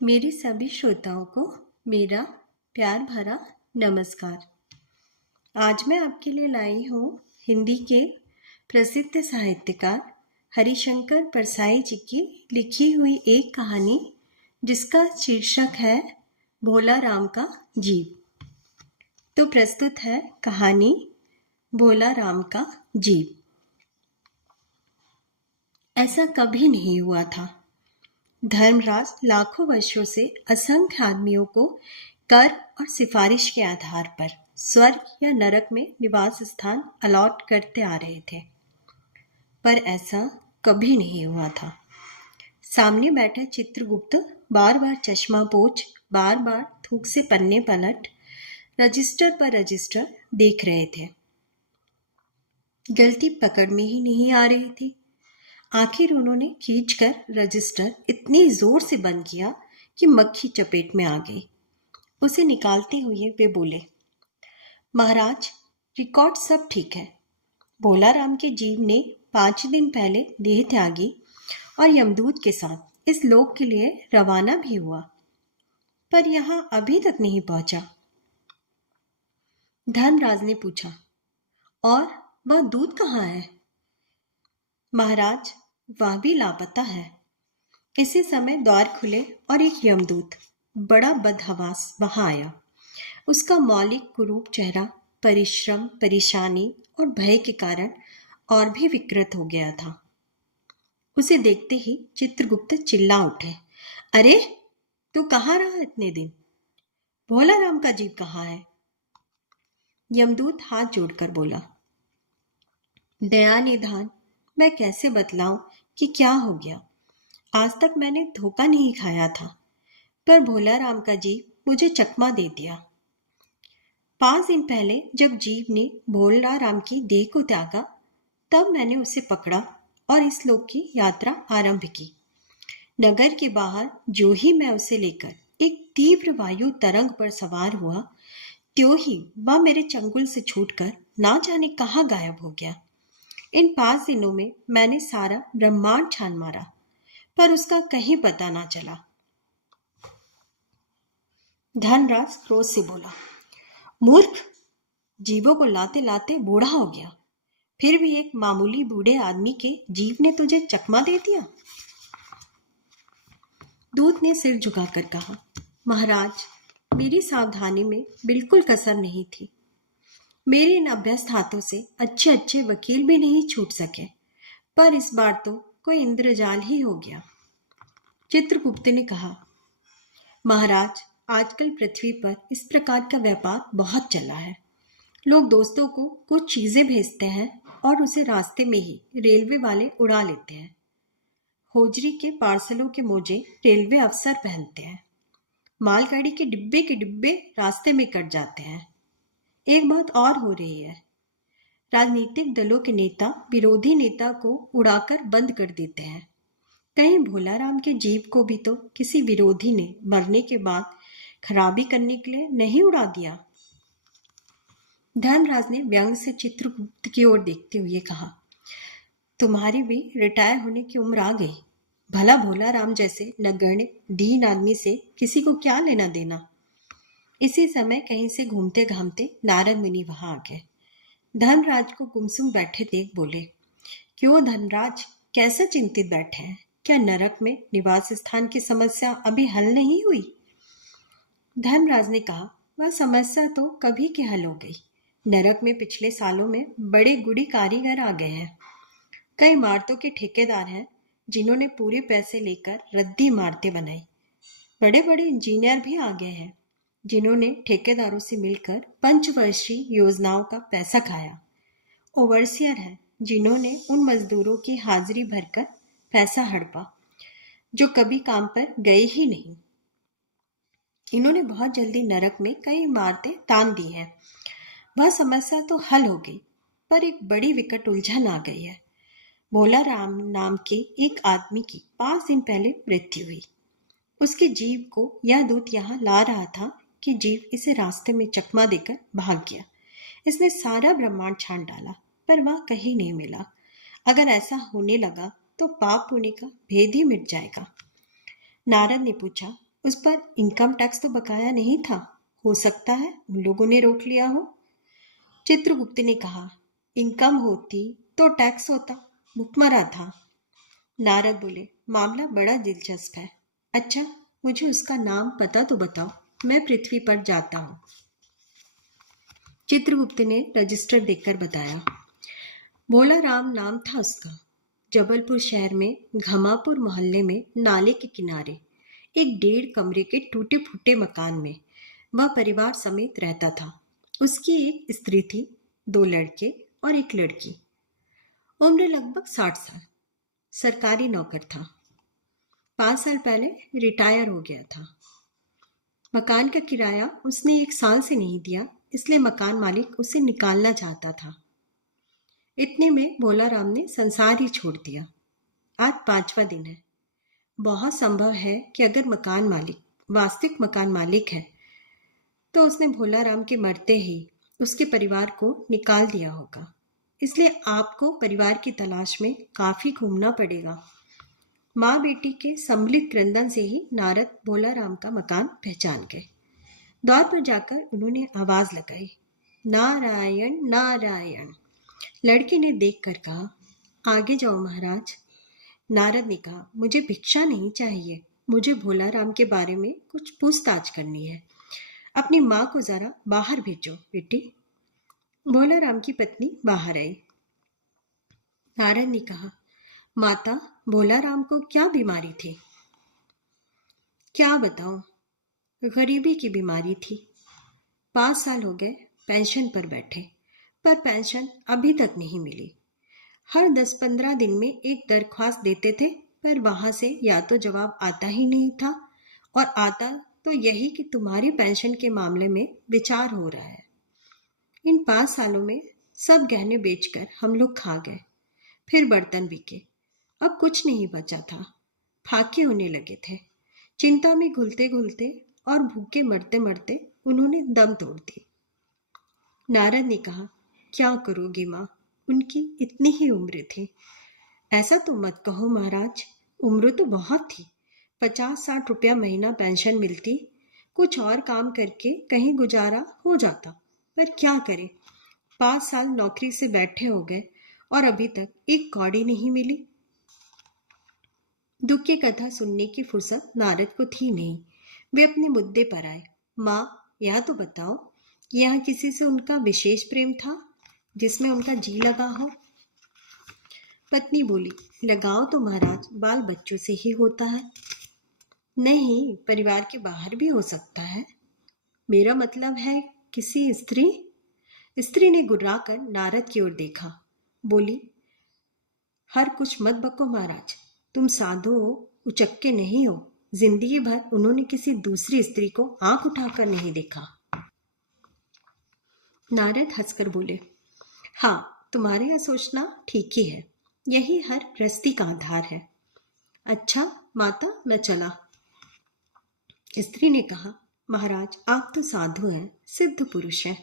मेरे सभी श्रोताओं को मेरा प्यार भरा नमस्कार। आज मैं आपके लिए लाई हूँ हिंदी के प्रसिद्ध साहित्यकार हरिशंकर परसाई जी की लिखी हुई एक कहानी जिसका शीर्षक है भोला राम का जीव। तो प्रस्तुत है कहानी भोला राम का जीव। ऐसा कभी नहीं हुआ था। धर्मराज लाखों वर्षों से असंख्य आदमियों को कर और सिफारिश के आधार पर स्वर्ग या नरक में निवास स्थान अलॉट करते आ रहे थे, पर ऐसा कभी नहीं हुआ था। सामने बैठे चित्रगुप्त बार बार चश्मा पोंछ, बार बार थूक से पन्ने पलट, रजिस्टर पर रजिस्टर देख रहे थे। गलती पकड़ में ही नहीं आ रही थी। आखिर उन्होंने खींचकर रजिस्टर इतनी जोर से बंद किया कि मक्खी चपेट में आ गई। उसे निकालते हुए वे बोले, महाराज, रिकॉर्ड सब ठीक है। भोला राम के जीव ने 5 दिन पहले देह त्यागी और यमदूत के साथ इस लोक के लिए रवाना भी हुआ, पर यहां अभी तक नहीं पहुंचा। धर्मराज ने पूछा, और वह दूत कहाँ है? महाराज, वह भी लापता है। इसी समय द्वार खुले और एक यमदूत बड़ा बदहवास वहां आया। उसका मौलिक कुरूप चेहरा परिश्रम, परेशानी और भय के कारण और भी विकृत हो गया था। उसे देखते ही चित्रगुप्त चिल्ला उठे, अरे, तू कहाँ रहा इतने दिन? भोला राम का जीव कहाँ है? यमदूत हाथ जोड़कर बोला, दया निधान, मैं कैसे बतलाऊं कि क्या हो गया। आज तक मैंने धोखा नहीं खाया था, पर भोला राम का जीव मुझे चकमा दे दिया। 5 दिन पहले जब जीव ने भोला राम की देह को त्यागा, तब मैंने उसे पकड़ा और इस लोक की यात्रा आरंभ की। नगर के बाहर जो ही मैं उसे लेकर एक तीव्र वायु तरंग पर सवार हुआ, त्यों ही वह मेरे चंगुल से छूटकर ना जाने कहाँ गायब हो गया। इन 5 दिनों में मैंने सारा ब्रह्मांड छान मारा, पर उसका कहीं पता ना चला। धनराज क्रोध से बोला, मूर्ख, जीवों को लाते लाते बूढ़ा हो गया, फिर भी एक मामूली बूढ़े आदमी के जीव ने तुझे चकमा दे दिया। दूत ने सिर झुकाकर कहा, महाराज, मेरी सावधानी में बिल्कुल कसर नहीं थी। मेरे इन अभ्यस्त हाथों से अच्छे अच्छे वकील भी नहीं छूट सके, पर इस बार तो कोई इंद्रजाल ही हो गया। चित्रगुप्त ने कहा, महाराज, आजकल पृथ्वी पर इस प्रकार का व्यापार बहुत चला है। लोग दोस्तों को कुछ चीजें भेजते हैं और उसे रास्ते में ही रेलवे वाले उड़ा लेते हैं। होजरी के पार्सलों के मोजे रेलवे अफसर पहनते हैं। मालगाड़ी के डिब्बे रास्ते में कट जाते हैं। एक बात और हो रही है, राजनीतिक दलों के नेता विरोधी नेता को उड़ाकर बंद कर देते हैं। कहीं भोला राम के जीव को भी तो किसी विरोधी ने मरने के बाद खराबी करने के लिए नहीं उड़ा दिया। धर्मराज ने व्यंग से चित्रगुप्त की ओर देखते हुए कहा, तुम्हारी भी रिटायर होने की उम्र आ गई। भला भोला राम जैसे नगण्य दीन आदमी से किसी को क्या लेना देना। इसी समय कहीं से घूमते घामते नारद मुनि वहां आ गए। धर्मराज को गुमसुम बैठे देख बोले, क्यों धर्मराज, कैसे चिंतित बैठे हैं? क्या नरक में निवास स्थान की समस्या अभी हल नहीं हुई? धर्मराज ने कहा, वह समस्या तो कभी की हल हो गई। नरक में पिछले सालों में बड़े गुड़ी कारीगर आ गए हैं। कई इमारतों के ठेकेदार हैं जिन्होंने पूरे पैसे लेकर रद्दी इमारतें बनाई। बड़े बड़े इंजीनियर भी आ गए हैं जिन्होंने ठेकेदारों से मिलकर पंचवर्षीय योजनाओं का पैसा खाया। ओवरसियर हैं जिन्होंने उन मजदूरों की हाजिरी भरकर पैसा हड़पा जो कभी काम पर गए ही नहीं। इन्होंने बहुत जल्दी नरक में कई इमारतें तान दी हैं। वह समस्या तो हल हो गई, पर एक बड़ी विकट उलझन आ गई है। भोला राम नाम के एक आदमी की 5 दिन पहले मृत्यु हुई। उसके जीव को यह दूत यहाँ ला रहा था कि जीव इसे रास्ते में चकमा देकर भाग गया। इसने सारा ब्रह्मांड छान डाला, पर वह कहीं नहीं मिला। अगर ऐसा होने लगा तो पाप पुण्य का भेद ही मिट जाएगा। नारद ने पूछा, उस पर इनकम टैक्स तो बकाया नहीं था। हो सकता है उन लोगों ने रोक लिया हो। चित्रगुप्त ने कहा, इनकम होती तो टैक्स होता, भुखमरा था। नारद बोले, मामला बड़ा दिलचस्प है। अच्छा, मुझे उसका नाम पता तो बताओ, मैं पृथ्वी पर जाता हूँ। चित्रगुप्त ने रजिस्टर देखकर बताया। भोला राम नाम था उसका। जबलपुर शहर में घमापुर मोहल्ले में नाले के किनारे एक 1.5 कमरे के टूटे फूटे मकान में वह परिवार समेत रहता था। उसकी एक स्त्री थी, 2 लड़के और एक लड़की। उम्र लगभग 60 साल। सरकारी नौकर था। 5 साल पहले रिटायर हो गया था। मकान का किराया उसने 1 साल से नहीं दिया, इसलिए मकान मालिक उसे निकालना चाहता था। इतने में भोला राम ने संसार ही छोड़ दिया। आज 5वां दिन है। बहुत संभव है कि अगर मकान मालिक वास्तविक मकान मालिक है तो उसने भोला राम के मरते ही उसके परिवार को निकाल दिया होगा। इसलिए आपको परिवार की तलाश में काफी घूमना पड़ेगा। माँ बेटी के सम्मिलित क्रंदन से ही नारद भोला राम का मकान पहचान गए। द्वार पर जाकर उन्होंने आवाज लगाई, नारायण नारायण। लड़के ने देखकर कहा, आगे जाओ महाराज। नारद ने कहा, मुझे भिक्षा नहीं चाहिए, मुझे भोला राम के बारे में कुछ पूछताछ करनी है। अपनी माँ को जरा बाहर भेजो बेटी। भोला राम की पत्नी बाहर आई। नारद ने कहा, माता, भोला राम को क्या बीमारी थी? क्या बताऊं, गरीबी की बीमारी थी। 5 साल हो गए पेंशन पर बैठे, पर पेंशन अभी तक नहीं मिली। हर 10-15 दिन में एक दरख्वास्त देते थे, पर वहां से या तो जवाब आता ही नहीं था, और आता तो यही कि तुम्हारी पेंशन के मामले में विचार हो रहा है। इन 5 सालों में सब गहने बेचकर हम लोग खा गए, फिर बर्तन बिके, अब कुछ नहीं बचा था। फाके होने लगे थे। चिंता में घुलते घुलते और भूखे मरते मरते उन्होंने दम तोड़ दी। नारद ने कहा, क्या करोगी माँ, उनकी इतनी ही उम्र थी। ऐसा तो मत कहो महाराज, उम्र तो बहुत थी। 50-60 रुपया महीना पेंशन मिलती, कुछ और काम करके कहीं गुजारा हो जाता, पर क्या करे, 5 साल नौकरी से बैठे हो गए और अभी तक एक कौड़ी नहीं मिली। दुख की कथा सुनने की फुर्सत नारद को थी नहीं। वे अपने मुद्दे पर आए। माँ, यह तो बताओ, यहाँ किसी से उनका विशेष प्रेम था जिसमें उनका जी लगा हो? पत्नी बोली, लगाओ तो महाराज बाल बच्चों से ही होता है। नहीं, परिवार के बाहर भी हो सकता है। मेरा मतलब है किसी स्त्री। स्त्री ने गुर्राकर नारद की ओर देखा। बोली, हर कुछ मत बको महाराज, तुम साधु हो, उचक्के नहीं हो। जिंदगी भर उन्होंने किसी दूसरी स्त्री को आंख उठाकर नहीं देखा। नारद हंसकर बोले, हाँ, तुम्हारे यह सोचना ठीक ही है। यही हर गृहस्थी का आधार है। अच्छा माता, मैं चला। स्त्री ने कहा, महाराज, आप तो साधु हैं, सिद्ध पुरुष हैं,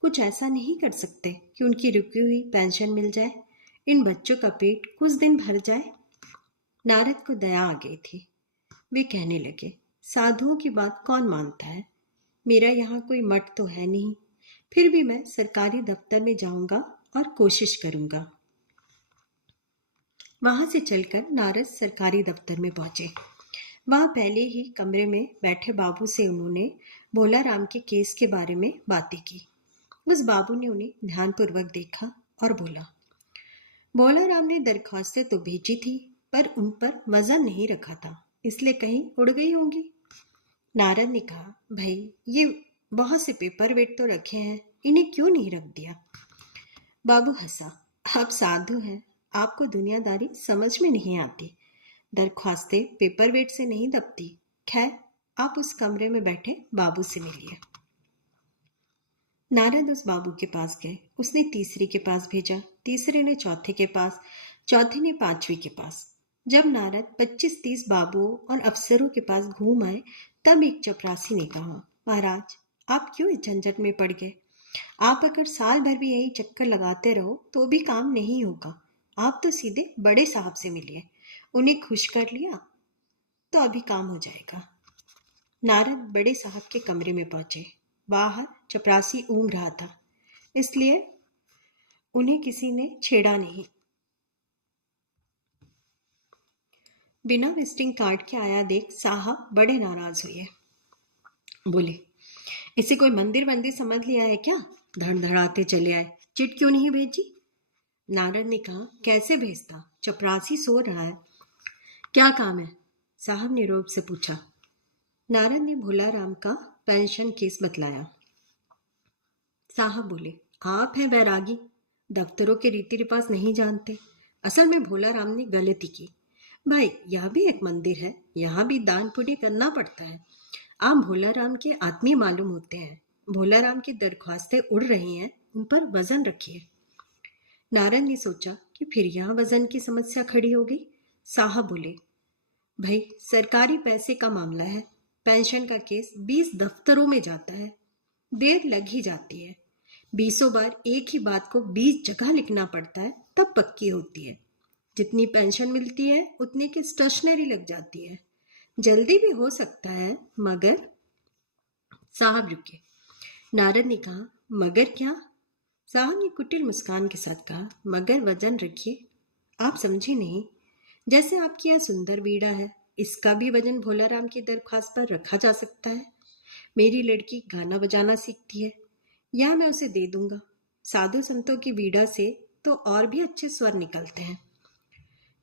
कुछ ऐसा नहीं कर सकते कि उनकी रुकी हुई पेंशन मिल जाए, इन बच्चों का पेट कुछ दिन भर जाए? नारद को दया आ गई थी। वे कहने लगे, साधुओं की बात कौन मानता है? मेरा यहाँ कोई मठ तो है नहीं, फिर भी मैं सरकारी दफ्तर में जाऊंगा और कोशिश करूंगा। वहां से चलकर नारद सरकारी दफ्तर में पहुंचे। वहां पहले ही कमरे में बैठे बाबू से उन्होंने भोला राम के केस के बारे में बातें की। उस बाबू ने उन्हें ध्यानपूर्वक देखा और बोला, भोला राम ने दरख्वास्तें तो भेजी थी, पर उन पर वजन नहीं रखा था, इसलिए कहीं उड़ गई होंगी। नारद ने कहा, भाई, ये बहुत से पेपर वेट तो रखे हैं, इन्हें क्यों नहीं रख दिया? बाबू हंसा, आप साधु हैं, आपको दुनियादारी समझ में नहीं आती। दरख्वास्तें पेपर वेट से नहीं दबती। खैर, आप उस कमरे में बैठे बाबू से मिलिए। नारद उस बाबू के पास गए। उसने तीसरे के पास भेजा, तीसरे ने चौथे के पास, चौथे ने पांचवी के पास। जब नारद 25-30 बाबुओं और अफसरों के पास घूम आए, तब एक चपरासी ने कहा, महाराज, आप क्यों इस झंझट में पड़ गए? आप अगर साल भर भी यही चक्कर लगाते रहो तो भी काम नहीं होगा। आप तो सीधे बड़े साहब से मिलिए, उन्हें खुश कर लिया तो अभी काम हो जाएगा। नारद बड़े साहब के कमरे में पहुंचे। बाहर चपरासी ऊँघ रहा था, इसलिए उन्हें किसी ने छेड़ा नहीं। बिना विजिटिंग कार्ड के आया देख साहब बड़े नाराज हुए। बोले, इसे कोई मंदिर वंदिर समझ लिया है क्या? धड़धड़ाते चले आए, चिट क्यों नहीं भेजी? नारद ने कहा, कैसे भेजता, चपरासी सो रहा है। क्या काम है? साहब ने रोब से पूछा। नारद ने भोला राम का पेंशन केस बतलाया। साहब बोले, आप हैं बैरागी, दफ्तरों के रीति रिवाज नहीं जानते। असल में भोला राम ने गलती की। भाई, यह भी एक मंदिर है, यहाँ भी दान पुण्य करना पड़ता है। आप भोला राम के आदमी मालूम होते हैं। भोला राम की दरख्वास्तें उड़ रही हैं, उन पर वजन रखिए। नारद ने सोचा कि फिर यहाँ वजन की समस्या खड़ी हो गई। साहब बोले, भाई सरकारी पैसे का मामला है, पेंशन का केस 20 दफ्तरों में जाता है, देर लग ही जाती है। 20 बार एक ही बात को 20 जगह लिखना पड़ता है, तब पक्की होती है। जितनी पेंशन मिलती है उतने की स्टेशनरी लग जाती है। जल्दी भी हो सकता है, मगर। साहब रुके। नारद ने कहा, मगर क्या? साहब ने कुटिल मुस्कान के साथ कहा, मगर वजन रखिए। आप समझी नहीं। जैसे आपकी यह सुंदर वीणा है, इसका भी वजन भोला राम की दरख्वास्त पर रखा जा सकता है। मेरी लड़की गाना बजाना सीखती है, या मैं उसे दे दूंगा। साधु संतों की वीणा से तो और भी अच्छे स्वर निकलते हैं।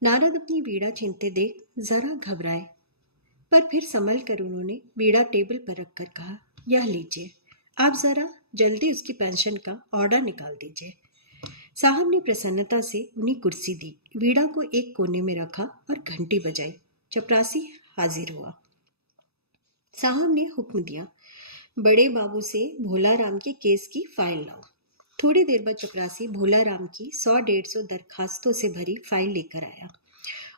नारद अपनी वीणा छीनते देख जरा घबराए, पर फिर संभल कर उन्होंने वीणा टेबल पर रखकर कहा, यह लीजिए, आप जरा जल्दी उसकी पेंशन का ऑर्डर निकाल दीजिए। साहब ने प्रसन्नता से उन्हें कुर्सी दी, वीणा को एक कोने में रखा और घंटी बजाई। चपरासी हाजिर हुआ। साहब ने हुक्म दिया, बड़े बाबू से भोला राम के केस की फाइल लाओ। थोड़ी देर बाद चपरासी भोला राम की 100-150 दरखास्तों से भरी फाइल लेकर आया।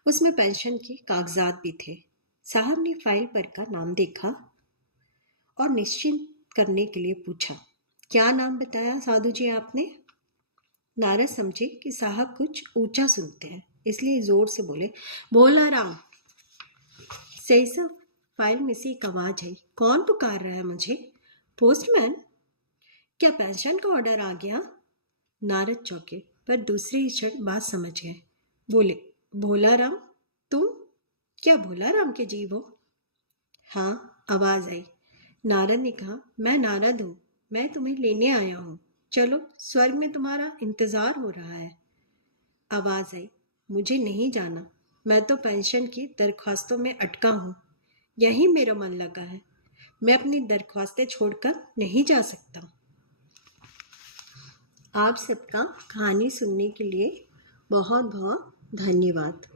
उसमें पेंशन के कागजात भी थे। साहब ने फाइल पर का नाम देखा और निश्चिंत करने के लिए पूछा, क्या नाम बताया साधु जी आपने? नारद समझे कि साहब कुछ ऊंचा सुनते हैं, इसलिए जोर से बोले, भोला राम। सही सब फाइल में से एक आवाज आई, कौन पुकार रहा है मुझे? पोस्टमैन? क्या पेंशन का ऑर्डर आ गया? नारद चौंके, पर दूसरे ही क्षण बात समझ गए। बोले, भोला राम तुम? क्या भोला राम के जीव हो? हाँ, आवाज आई। नारद ने कहा, मैं नारद हूं, मैं तुम्हें लेने आया हूं। चलो, स्वर्ग में तुम्हारा इंतजार हो रहा है। आवाज आई, मुझे नहीं जाना, मैं तो पेंशन की दरख्वास्तों में अटका हूं। यही मेरा मन लगा है, मैं अपनी दरख्वास्तें छोड़कर नहीं जा सकता। आप सबका कहानी सुनने के लिए बहुत बहुत धन्यवाद।